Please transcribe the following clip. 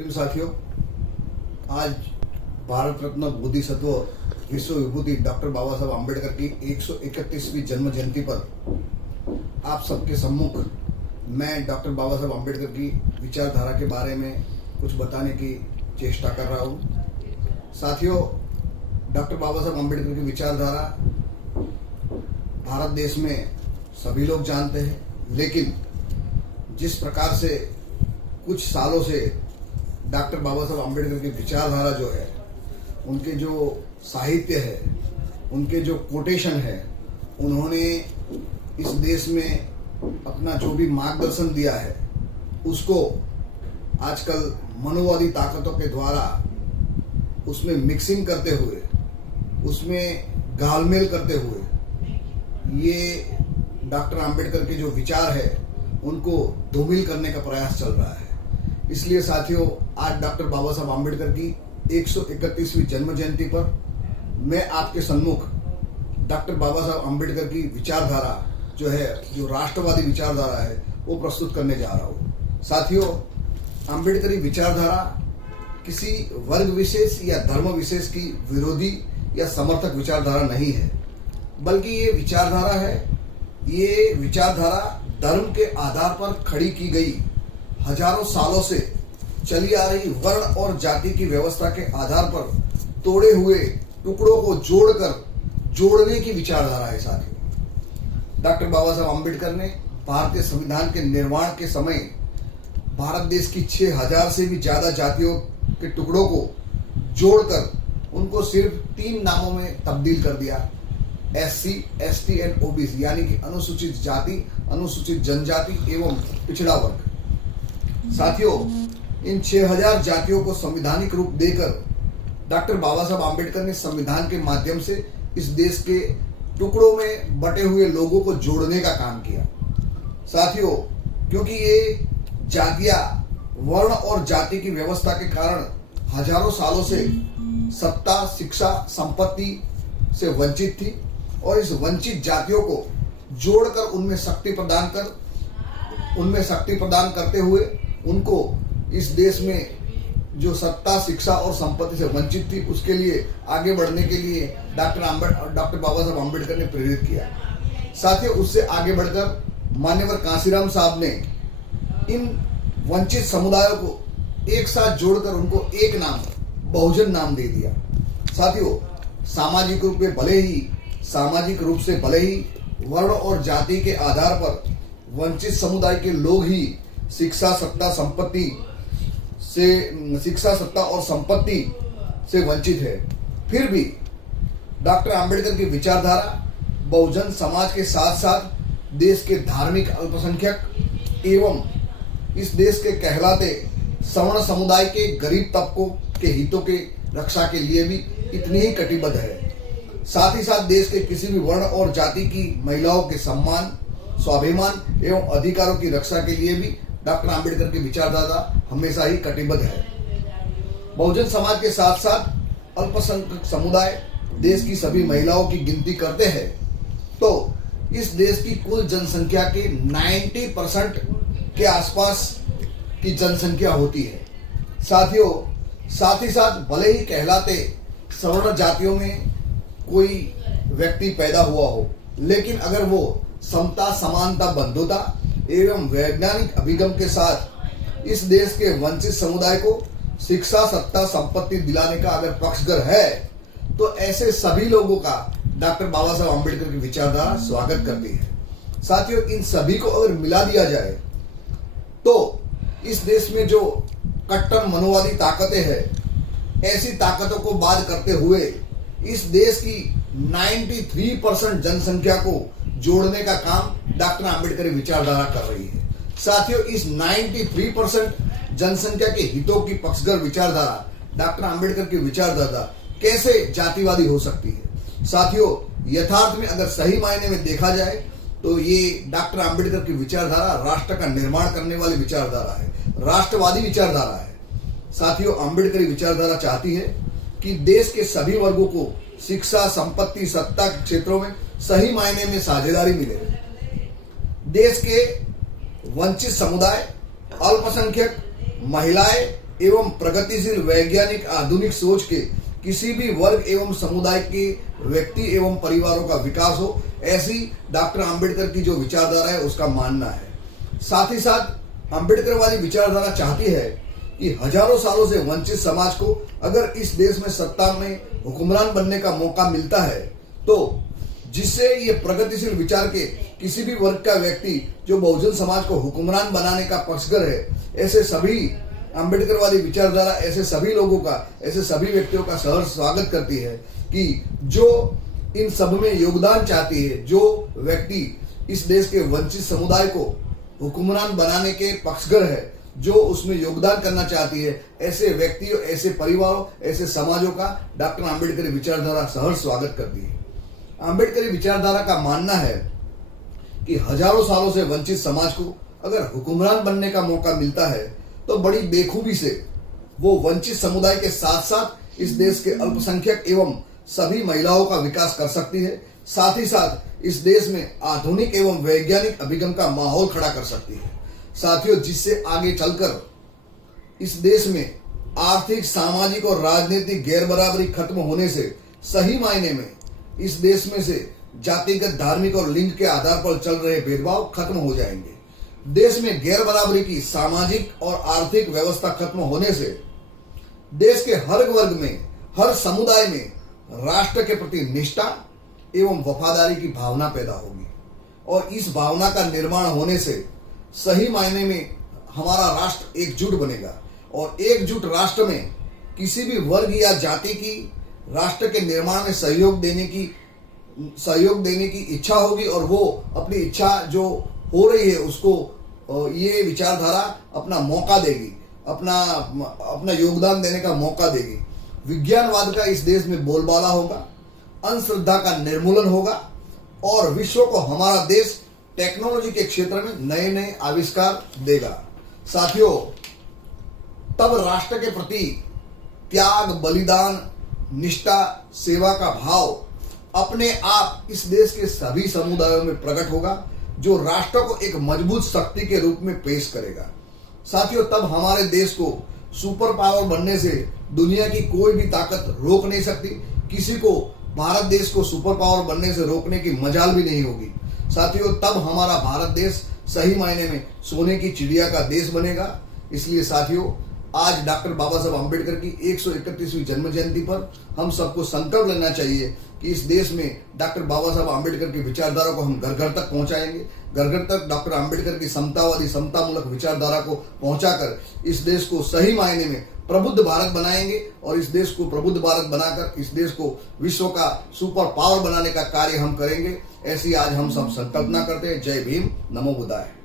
साथियों, आज भारत रत्न बोधिसत्व विश्व विभूति डॉक्टर बाबा साहब आम्बेडकर की 131वीं जन्म जयंती पर आप सबके सम्मुख मैं डॉक्टर बाबा साहब आम्बेडकर की विचारधारा के बारे में कुछ बताने की चेष्टा कर रहा हूँ। साथियों, डॉक्टर बाबा साहब आम्बेडकर की विचारधारा भारत देश में सभी लोग जानते हैं, लेकिन जिस प्रकार से कुछ सालों से डॉक्टर बाबा साहब आम्बेडकर की विचारधारा जो है, उनके जो साहित्य है, उनके जो कोटेशन है, उन्होंने इस देश में अपना जो भी मार्गदर्शन दिया है उसको आजकल मनोवादी ताकतों के द्वारा उसमें मिक्सिंग करते हुए, उसमें घालमेल करते हुए ये डॉक्टर आम्बेडकर के जो विचार है उनको धूमिल करने का प्रयास चल रहा है। इसलिए साथियों, आज डॉक्टर बाबा साहब आम्बेडकर की 131वीं जन्म जयंती पर मैं आपके सम्मुख डॉक्टर बाबा साहब आम्बेडकर की विचारधारा जो है, जो राष्ट्रवादी विचारधारा है, वो प्रस्तुत करने जा रहा हूँ। साथियों, आम्बेडकरी विचारधारा किसी वर्ग विशेष या धर्म विशेष की विरोधी या समर्थक विचारधारा नहीं है, बल्कि ये विचारधारा धर्म के आधार पर खड़ी की गई, हजारों सालों से चली आ रही वर्ण और जाति की व्यवस्था के आधार पर तोड़े हुए टुकड़ों को जोड़ने की विचारधारा है। साथियों, डॉक्टर बाबा साहब आम्बेडकर ने भारतीय संविधान के निर्माण के समय भारत देश की 6000 से भी ज्यादा जातियों के टुकड़ों को जोड़कर उनको सिर्फ 3 नामों में तब्दील कर दिया: SC, ST एंड OBC, यानी कि अनुसूचित जाति, अनुसूचित जनजाति एवं पिछड़ा वर्ग। साथियों, इन 6000 जातियों को संवैधानिक रूप देकर डॉक्टर बाबा साहब आम्बेडकर ने संविधान के माध्यम से इस देश के टुकड़ों में बटे हुए लोगों को जोड़ने का काम किया। साथियों, क्योंकि ये जातियां वर्ण और जाति की व्यवस्था के कारण हजारों सालों से सत्ता, शिक्षा, संपत्ति से वंचित थी, और इस वंचित जातियों को जोड़कर उनमें शक्ति प्रदान करते हुए उनको इस देश में जो सत्ता, शिक्षा और संपत्ति से वंचित थी, उसके लिए आगे बढ़ने के लिए डॉक्टर बाबा साहब आम्बेडकर ने प्रेरित किया। साथियों, उससे आगे बढ़कर मान्यवर कांशीराम साहब ने इन वंचित समुदायों को एक साथ जोड़कर उनको एक नाम, बहुजन नाम दे दिया। साथियों, सामाजिक रूप से भले ही वर्ण और जाति के आधार पर वंचित समुदाय के लोग ही शिक्षा, सत्ता और संपत्ति से वंचित है, फिर भी डॉक्टर आम्बेडकर की विचारधारा बहुजन समाज के साथ साथ देश के धार्मिक अल्पसंख्यक एवं इस देश के कहलाते सवर्ण समुदाय के गरीब तबकों के हितों के रक्षा के लिए भी इतनी ही कटिबद्ध है। साथ ही साथ देश के किसी भी वर्ण और जाति की महिलाओं के सम्मान, स्वाभिमान एवं अधिकारों की रक्षा के लिए भी डॉक्टर आम्बेडकर की विचारधारा हमेशा ही कटिबद्ध है। बहुजन समाज के साथ साथ अल्पसंख्यक समुदाय देश की सभी महिलाओं की गिनती करते हैं तो इस देश की कुल जनसंख्या के 90% के आसपास की जनसंख्या होती है। साथियों, साथ ही साथ भले ही कहलाते सवर्ण जातियों में कोई व्यक्ति पैदा हुआ हो, लेकिन अगर वो समता, समानता, बंधुता एवं वैज्ञानिक अभिगम के साथ इस देश के वंचित समुदाय को शिक्षा, सत्ता, संपत्ति दिलाने का अगर पक्षधर है, तो ऐसे सभी लोगों का डॉक्टर बाबा साहब आम्बेडकर की विचारधारा स्वागत करती है। साथियों, इन सभी को अगर मिला दिया जाए तो इस देश में जो कट्टर मनोवादी ताकतें हैं, ऐसी ताकतों को बात करते हुए इस देश की 93% जनसंख्या को जोड़ने का काम डॉक्टर आम्बेडकर की विचारधारा कर रही है। साथियों, इस 93% जनसंख्या के हितों की पक्षधर विचारधारा डॉक्टर आम्बेडकर की विचारधारा कैसे जातिवादी हो सकती है? साथियों, यथार्थ में अगर सही मायने में देखा जाए तो ये डॉक्टर आम्बेडकर की विचारधारा राष्ट्र का निर्माण करने वाली विचारधारा है, राष्ट्रवादी विचारधारा है। साथियों, आम्बेडकरी विचारधारा चाहती है कि देश के सभी वर्गों को शिक्षा, संपत्ति, सत्ता के क्षेत्रों में सही मायने में साझेदारी मिले। देश के वंचित समुदाय, अल्पसंख्यक, महिलाएं एवं प्रगतिशील वैज्ञानिक आधुनिक सोच के किसी भी वर्ग एवं समुदाय के व्यक्ति एवं परिवारों का विकास हो, ऐसी डॉक्टर आम्बेडकर की जो विचारधारा है उसका मानना है। साथ ही साथ आम्बेडकर वाली विचारधारा चाहती है कि हजारों सालों से वंचित समाज को अगर इस देश में सत्ता में हुक्मरान बनने का मौका मिलता है, तो जिससे ये प्रगतिशील विचार के किसी भी वर्ग का व्यक्ति जो बहुजन समाज को हुक्मरान बनाने का पक्षधर है, ऐसे सभी आम्बेडकर वाली विचारधारा ऐसे सभी लोगों का, ऐसे सभी व्यक्तियों का सहर्ष स्वागत करती है कि जो इन सब में योगदान चाहती है, जो व्यक्ति इस देश के वंचित समुदाय को हुक्मरान बनाने के पक्षधर है, जो उसमें योगदान करना चाहती है, ऐसे व्यक्तियों, ऐसे परिवारों, ऐसे समाजों का डॉक्टर आम्बेडकर विचारधारा सहर्ष स्वागत करती है। आम्बेडकरी विचारधारा का मानना है कि हजारों सालों से वंचित समाज को अगर हुक्मरान बनने का मौका मिलता है, तो बड़ी बेखूबी से वो वंचित समुदाय के साथ साथ इस देश के अल्पसंख्यक एवं सभी महिलाओं का विकास कर सकती है। साथ ही साथ इस देश में आधुनिक एवं वैज्ञानिक अभिगम का माहौल खड़ा कर सकती है। साथियों, जिससे आगे चलकर इस देश में आर्थिक, सामाजिक और राजनीतिक गैरबराबरी खत्म होने से सही मायने में इस देश में से जातिगत, धार्मिक और लिंग के आधार पर चल रहे भेदभाव खत्म हो जाएंगे। देश में गैर बराबरी की सामाजिक और आर्थिक व्यवस्था खत्म होने से देश के हर वर्ग में, हर समुदाय में राष्ट्र के प्रति निष्ठा एवं वफादारी की भावना पैदा होगी और इस भावना का निर्माण होने से सही मायने में हमारा राष्ट्र एकजुट बनेगा और एकजुट राष्ट्र में किसी भी वर्ग या जाति की राष्ट्र के निर्माण में सहयोग देने की इच्छा होगी और वो अपनी इच्छा जो हो रही है उसको ये विचारधारा अपना मौका देगी, अपना योगदान देने का मौका देगी। विज्ञानवाद का इस देश में बोलबाला होगा, अंधश्रद्धा का निर्मूलन होगा और विश्व को हमारा देश टेक्नोलॉजी के क्षेत्र में नए नए आविष्कार देगा। साथियों, तब राष्ट्र के प्रति त्याग, बलिदान, निष्ठा, सेवा का भाव अपने आप इस देश के सभी समुदायों में प्रकट होगा, जो राष्ट्र को एक मजबूत शक्ति के रूप में पेश करेगा। साथियों, तब हमारे देश को सुपर पावर बनने से दुनिया की कोई भी ताकत रोक नहीं सकती। किसी को भारत देश को सुपर पावर बनने से रोकने की मजाल भी नहीं होगी। साथियों, तब हमारा भारत देश सही मायने में सोने की चिड़िया का देश बनेगा। इसलिए साथियों, आज डॉक्टर बाबा साहब आम्बेडकर की 131वीं जन्म जयंती पर हम सबको संकल्प लेना चाहिए कि इस देश में डॉक्टर बाबा साहब आम्बेडकर की विचारधारा को हम घर घर तक पहुंचाएंगे। घर घर तक डॉक्टर आम्बेडकर की समतावादी, समतामूलक विचारधारा को पहुंचाकर इस देश को सही मायने में प्रबुद्ध भारत बनाएंगे और इस देश को प्रबुद्ध भारत बनाकर इस देश को विश्व का सुपर पावर बनाने का कार्य हम करेंगे। ऐसी आज हम सब संकल्पना करते हैं। जय भीम, नमो बुद्धाय।